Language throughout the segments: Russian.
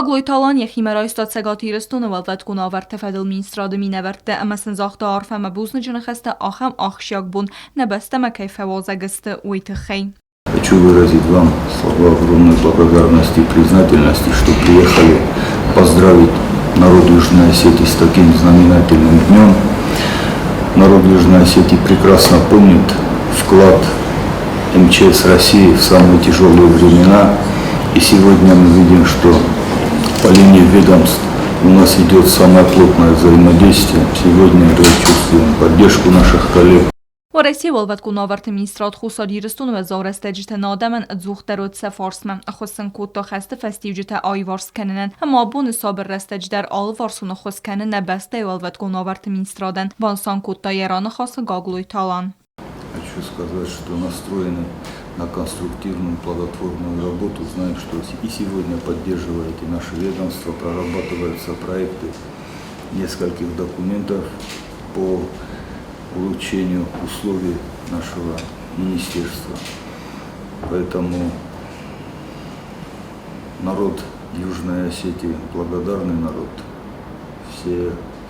Gagloy talan yeximeraista cegatíristun velvet kunaverte fedel minstrad mineverte emesen zachte arfem buzne junecheste acham achsjakbun nebesteme кайфевозагесте уйтыхей. Хочу выразить вам слова огромной благодарности и признательности, что приехали поздравить народ Южной Осетии с таким знаменательным днем. Народ Южной Осетии прекрасно помнит вклад МЧС России в самые тяжелые времена. И сегодня мы видим, что по линии ведомств у нас идет самое плотное взаимодействие. Сегодня мы чувствуем поддержку наших коллег. و رسی ولوت کناورت مینستراد خوصادیرستون و زارستجت نادمن ادزوخترود سفارسمه اخوستن کود تا خسته فستیوجت آیوارس کننن اما بون صابر رستج در آل وارسون خوست کنن نبسته ولوت کناورت مینسترادن وانسان کود تا یران خاص گاگلوی تالان. Хочу сказать, что настроены на конструктивную, плодотворную работу. Знаем, что и сегодня поддерживаете наше ведомство, прорабатываются проекты нескольких документов по улучшению условий нашего министерства. Поэтому народ Южной Осетии благодарный народ.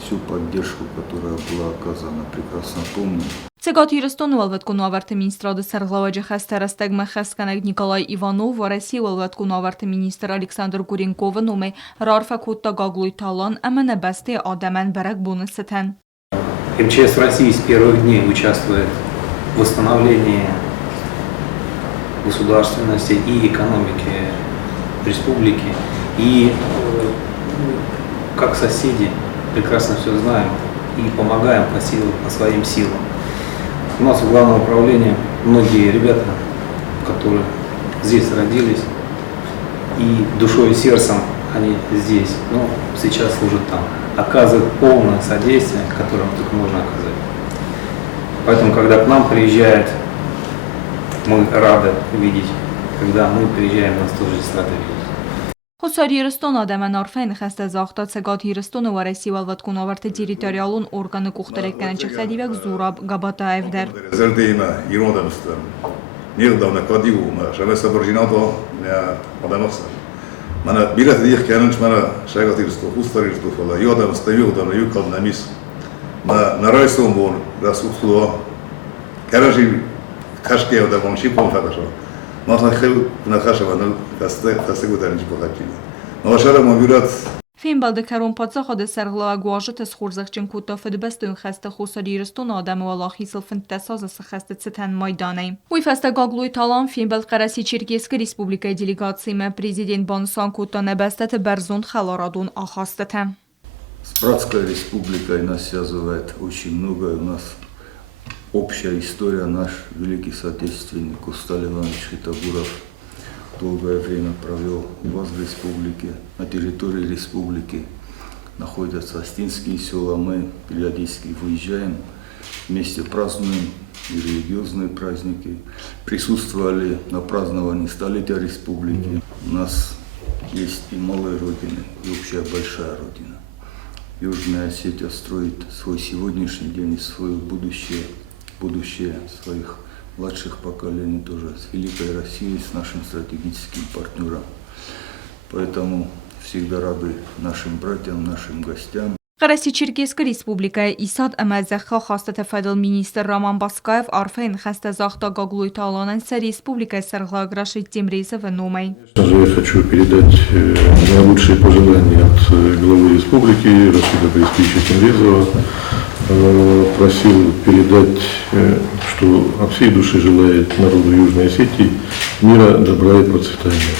Всю поддержку, которая была оказана, прекрасно помню. Cegatíristun velvet kunaverte ministrad Serglavaja Хастерастег Мехесканег Николай Иванов в России велвет kunaverte министр Александр Гуренков нуме рарфа кутта Гаглуй талан ама небесте адамен берег бунесетен. МЧС России с первых дней участвует в восстановлении государственности и экономики республики. И как соседи прекрасно все знаем и помогаем по своим силам. У нас в главном управлении многие ребята, которые здесь родились, и душой и сердцем они здесь, но сейчас служат там. Оказывают полное содействие, которое только можно оказать. Поэтому, когда к нам приезжают, мы рады видеть. Когда мы приезжаем, нас тоже здесь рады видеть. خوصادیرستون آدم نارفین خسته زاختا cegatíristun و رسی ولوت کناورت تریتوریالون ارگان کخترک کنچه خدیوک زوراب گاباتایف در. Zerdejna i rodamstvem. Nierdavna kadivu, ma šame saboržinado, ja odamosam. Mana bilet dih kenenč mana cegatíristó, husztariristó fala, jodamstam, jodamna, jukadna mis. Na rajszomból, raz uszlóa, kerazsi kaskei odamon sipon fedasa. فیلم بالده کرون پادزا خود سرغلا گواجت سخورزخ چن کوتا فدبستون خسته خوصادیرستون آدم و لاخی سلفن تساز سخسته ستن مایدانه. وی فسته گاگلوی تالان فیلم بالد قرسی چرکیسک республикой делегациями президент Бансан Кута небестет берзун халарадун ахастете. С братской республикой нас связывает очень многое. У нас общая история. Наш великий соотечественник Устал Иванович Хитагуров долгое время провел у вас в республике. На территории республики находятся астинские села. Мы периодически выезжаем, вместе празднуем и религиозные праздники. Присутствовали на праздновании столетия республики. У нас есть и малые родины, и общая большая родина. Южная Осетия строит свой сегодняшний день и свое будущее своих младших поколений тоже с Великой Россией, с нашим стратегическим партнером. Поэтому всегда рады нашим братьям, нашим гостям. قرسی چرکیسک республикой ایساد امزخا خواستت فدل مینیستر رامان باسکایف арфейн خسته زاختا گاگلوی تالانن سر республикой сарглаграши Темрейса в Нумай. Я хочу передать наилучшие пожелания от главы республики Рашида Борисовича Темрезова. Просил передать, что от всей души желает народу Южной Осетии мира, добра и процветания.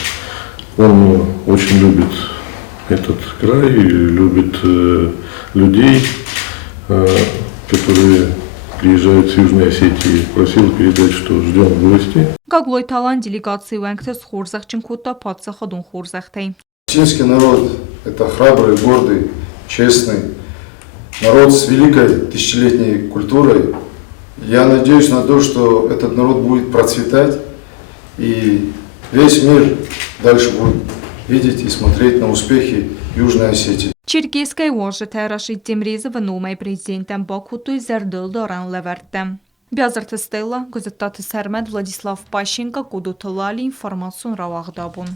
Он очень любит этот край, любит людей, которые приезжают с Южной Осетии. Просил передать, что ждем в гости. Гаглой талан делегации венкте с хурзах чинкута подса ходун хурзахтей. Осетинский народ – это храбрый, гордый, честный народ с великой тысячелетней культурой. Я надеюсь на то, что этот народ будет процветать, и весь мир дальше будет видеть и смотреть на успехи Южной Осетии. Черкесской уожете Рашид Темрезов в Нумай президентом Бакуту зардыл доран леверте. Бязарты Стелла, газетаты Сермет Владислав Пащенко, Куду Талали, информацию Равахдабун.